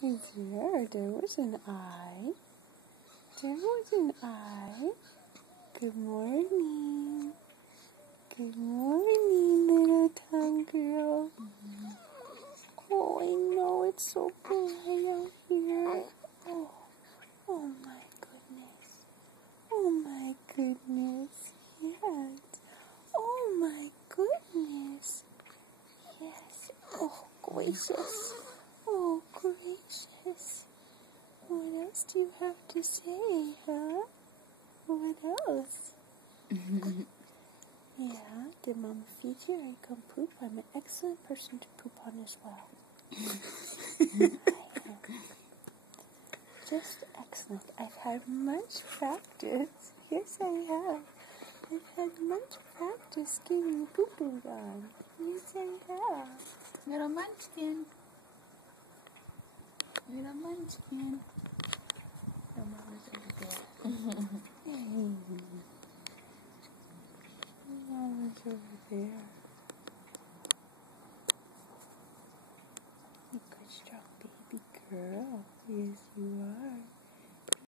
There was an eye. There was an eye. Good morning. Good morning, little tongue girl. Oh, I know it's so bright out here. Oh my goodness. Oh my goodness. Yes. Oh my goodness. Yes. Oh, gracious. Oh, gracious. What else do you have to say, huh? What else? Yeah, did Mama feed you or you come poop? I'm an excellent person to poop on as well. I am. Just excellent. I've had much practice. Yes, I have. I've had much practice getting pooping on. Yes, I have. Little munchkin. Little munchkin. Your mama's over there. Hey. Mama's over there. Good job, baby girl. Yes, you are.